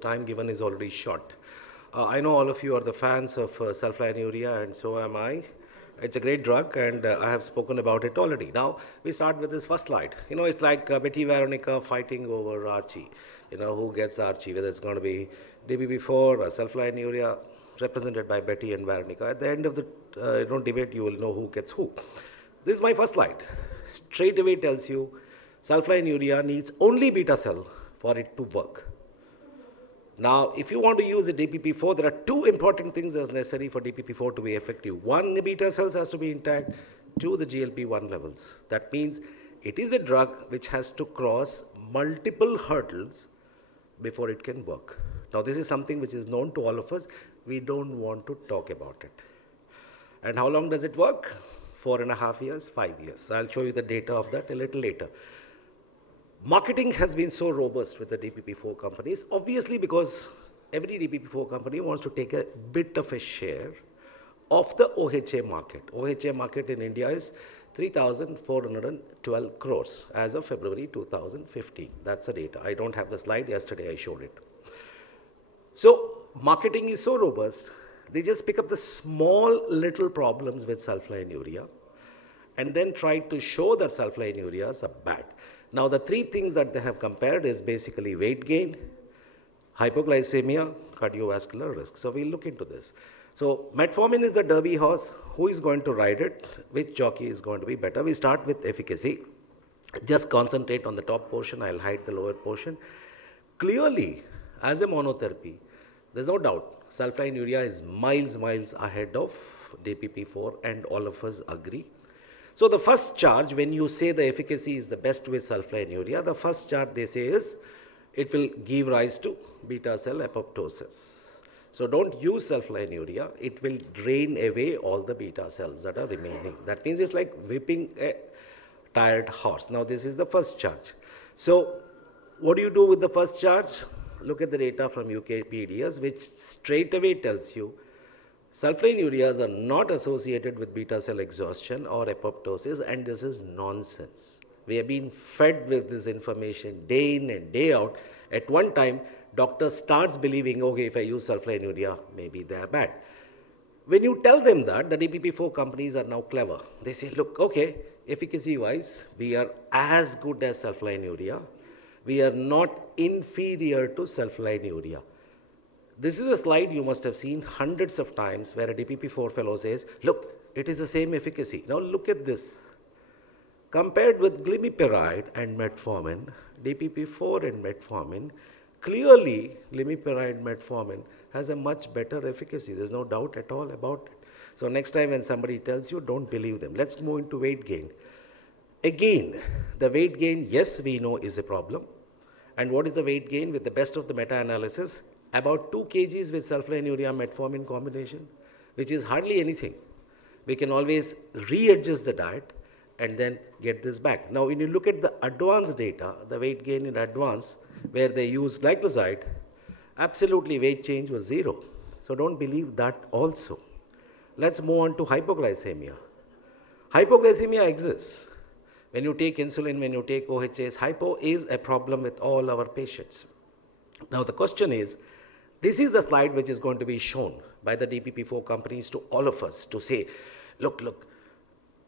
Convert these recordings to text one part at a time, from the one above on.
time given is already short. I know all of you are the fans of sulfonylurea, and so am I. It's a great drug, and I have spoken about it already. Now, we start with this first slide. It's like Betty Veronica fighting over Archie. Who gets Archie, whether it's going to be DPP-4 or sulfonylurea, represented by Betty and Veronica. At the end of the debate, you will know who gets who. This is my first slide. Straight away tells you sulfonylurea needs only beta cell for it to work. Now, if you want to use a DPP-4, there are two important things that are necessary for DPP-4 to be effective. One, the beta cells has to be intact. Two, the GLP-1 levels. That means it is a drug which has to cross multiple hurdles before it can work. Now, this is something which is known to all of us. We don't want to talk about it. And how long does it work? 4.5 years, 5 years. I'll show you the data of that a little later. Marketing has been so robust with the DPP-4 companies, obviously because every DPP-4 company wants to take a bit of a share of the OHA market. OHA market in India is 3,412 crores as of February 2015. That's the data. I don't have the slide. Yesterday I showed it. So marketing is so robust, they just pick up the small little problems with sulfonylurea and then try to show that sulfonylureas are bad. Now, the three things that they have compared is basically weight gain, hypoglycemia, cardiovascular risk. So, we'll look into this. So, metformin is the derby horse. Who is going to ride it? Which jockey is going to be better? We start with efficacy. Just concentrate on the top portion. I'll hide the lower portion. Clearly, as a monotherapy, there's no doubt sulfonylurea is miles ahead of DPP-4, and all of us agree. So the first charge, when you say the efficacy is the best with sulfonylurea, the first charge they say is it will give rise to beta cell apoptosis. So don't use sulfonylurea. It will drain away all the beta cells that are remaining. That means it's like whipping a tired horse. Now this is the first charge. So what do you do with the first charge? Look at the data from UKPDS, which straight away tells you sulfonylureas are not associated with beta cell exhaustion or apoptosis, and this is nonsense. We have been fed with this information day in and day out. At one time, doctor starts believing, okay, if I use sulfonylurea, maybe they are bad. When you tell them that, the DPP-4 companies are now clever. They say, look, okay, efficacy-wise, we are as good as sulfonylurea. We are not inferior to sulfonylurea. This is a slide you must have seen hundreds of times where a DPP-4 fellow says, look, it is the same efficacy. Now look at this. Compared with glimepiride and metformin, DPP-4 and metformin, clearly glimepiride metformin has a much better efficacy. There's no doubt at all about it. So next time when somebody tells you, don't believe them. Let's move into weight gain. Again, the weight gain, yes, we know is a problem. And what is the weight gain with the best of the meta-analysis? About 2 kgs with sulfonylurea metformin combination, which is hardly anything. We can always readjust the diet and then get this back. Now, when you look at the advanced data, the weight gain in advance, where they use gliclazide, absolutely weight change was 0. So don't believe that also. Let's move on to hypoglycemia. Hypoglycemia exists. When you take insulin, when you take OHAs, hypo is a problem with all our patients. Now the question is, this is the slide which is going to be shown by the DPP-4 companies to all of us to say, look,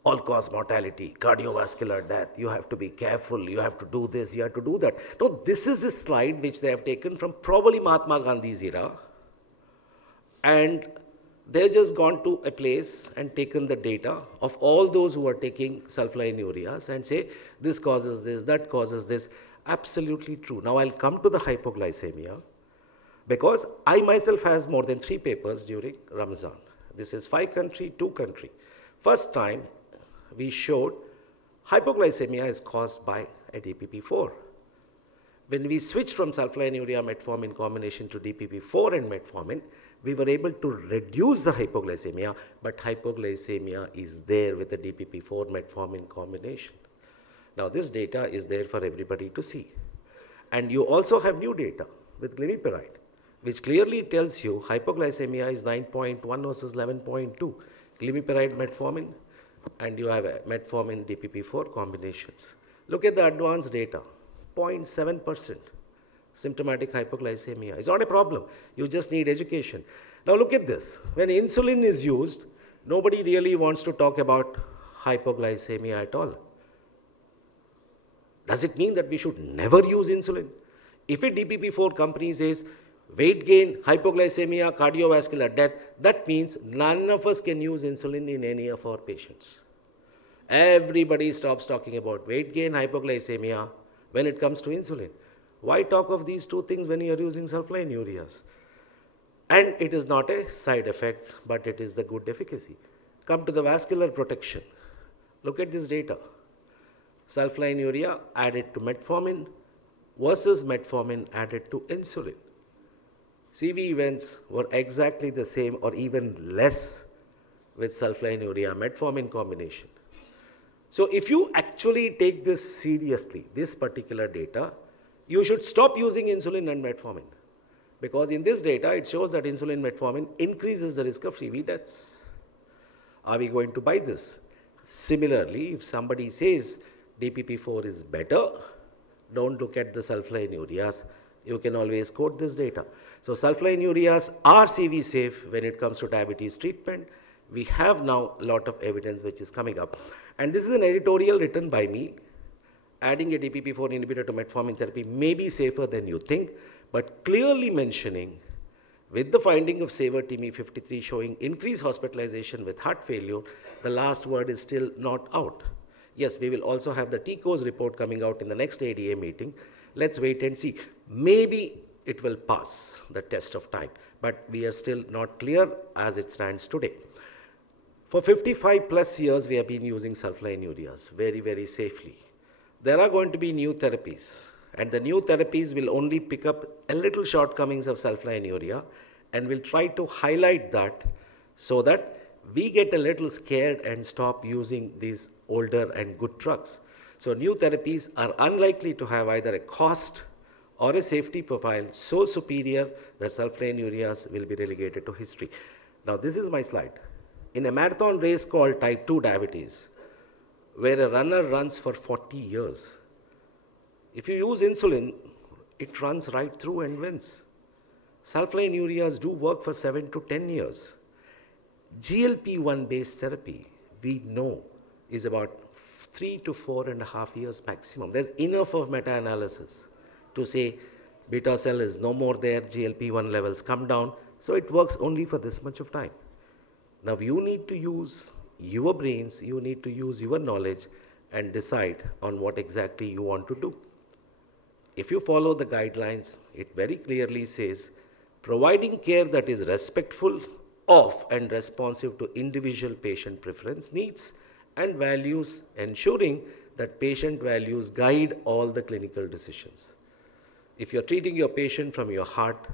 all-cause mortality, cardiovascular death, you have to be careful, you have to do this, you have to do that. Now, this is a slide which they have taken from probably Mahatma Gandhi's era, and they've just gone to a place and taken the data of all those who are taking sulfonylureas and say, this causes this, that causes this. Absolutely true. Now, I'll come to the hypoglycemia, because I myself has more than 3 papers during Ramadan. This is 5 country, 2 country. First time we showed hypoglycemia is caused by a DPP-4. When we switched from sulfonylurea metformin combination to DPP-4 and metformin, we were able to reduce the hypoglycemia, but hypoglycemia is there with the DPP-4 metformin combination. Now, this data is there for everybody to see. And you also have new data with glimepiride, which clearly tells you hypoglycemia is 9.1 versus 11.2. Glimepiride metformin, and you have a metformin DPP-4 combinations. Look at the advanced data, 0.7%. symptomatic hypoglycemia. It's not a problem. You just need education. Now look at this. When insulin is used, nobody really wants to talk about hypoglycemia at all. Does it mean that we should never use insulin? If a DPP-4 company says weight gain, hypoglycemia, cardiovascular death, that means none of us can use insulin in any of our patients. Everybody stops talking about weight gain, hypoglycemia when it comes to insulin. Why talk of these two things when you are using sulfonylureas? And it is not a side effect, but it is the good efficacy. Come to the vascular protection. Look at this data. Sulfonylurea added to metformin versus metformin added to insulin. CV events were exactly the same or even less with sulfonylurea metformin combination. So if you actually take this seriously, this particular data, you should stop using insulin and metformin. Because in this data, it shows that insulin metformin increases the risk of CV deaths. Are we going to buy this? Similarly, if somebody says DPP-4 is better, don't look at the sulfonylureas. You can always quote this data. So sulfonylureas are CV safe when it comes to diabetes treatment. We have now a lot of evidence which is coming up. And this is an editorial written by me. Adding a DPP-4 inhibitor to metformin therapy may be safer than you think, but clearly mentioning with the finding of SAVOR-TIMI 53 showing increased hospitalization with heart failure, the last word is still not out. Yes, we will also have the TCOS report coming out in the next ADA meeting. Let's wait and see. Maybe it will pass the test of time, but we are still not clear as it stands today. For 55 plus years, we have been using sulfonylureas very, very safely. There are going to be new therapies, and the new therapies will only pick up a little shortcomings of sulfonylurea and will try to highlight that so that we get a little scared and stop using these older and good drugs. So new therapies are unlikely to have either a cost or a safety profile so superior that sulfonylureas will be relegated to history. Now this is my slide. In a marathon race called type 2 diabetes, where a runner runs for 40 years, if you use insulin, it runs right through and wins. Sulfonylureas do work for 7 to 10 years. GLP-1 based therapy, we know, is about 3 to 4.5 years maximum. There's enough of meta-analysis to say beta cell is no more there, GLP-1 levels come down, so it works only for this much of time. Now you need to use your brains, you need to use your knowledge and decide on what exactly you want to do. If you follow the guidelines, it very clearly says providing care that is respectful of and responsive to individual patient preference, needs and values, ensuring that patient values guide all the clinical decisions. If you're treating your patient from your heart,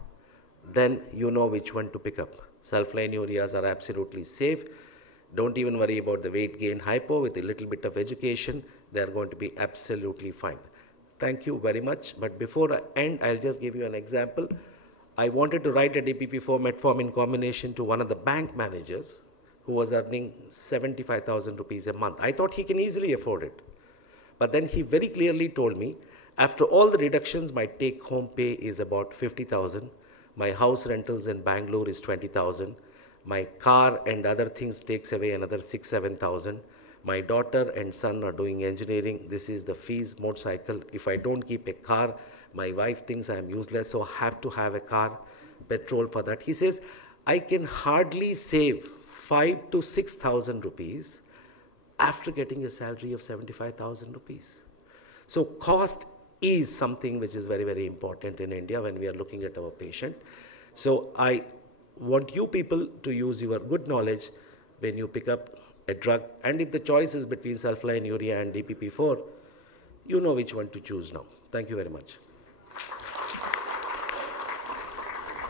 then you know which one to pick up. Sulfonylureas are absolutely safe. Don't even worry about the weight gain hypo. With a little bit of education, they are going to be absolutely fine. Thank you very much. But before I end, I'll just give you an example. I wanted to write a DPP-4 metformin combination to one of the bank managers who was earning 75,000 rupees a month. I thought he can easily afford it. But then he very clearly told me, after all the reductions, my take-home pay is about 50,000. My house rentals in Bengaluru is 20,000. My car and other things takes away another 6,000-7,000. My daughter and son are doing engineering. This is the fees, motorcycle. If I don't keep a car, my wife thinks I am useless, so I have to have a car, petrol for that. He says, I can hardly save 5,000 to 6,000 rupees after getting a salary of 75,000 rupees. So cost is something which is very, very important in India when we are looking at our patient. So I want you people to use your good knowledge when you pick up a drug. And if the choice is between sulfonylurea and DPP-4, you know which one to choose now. Thank you very much.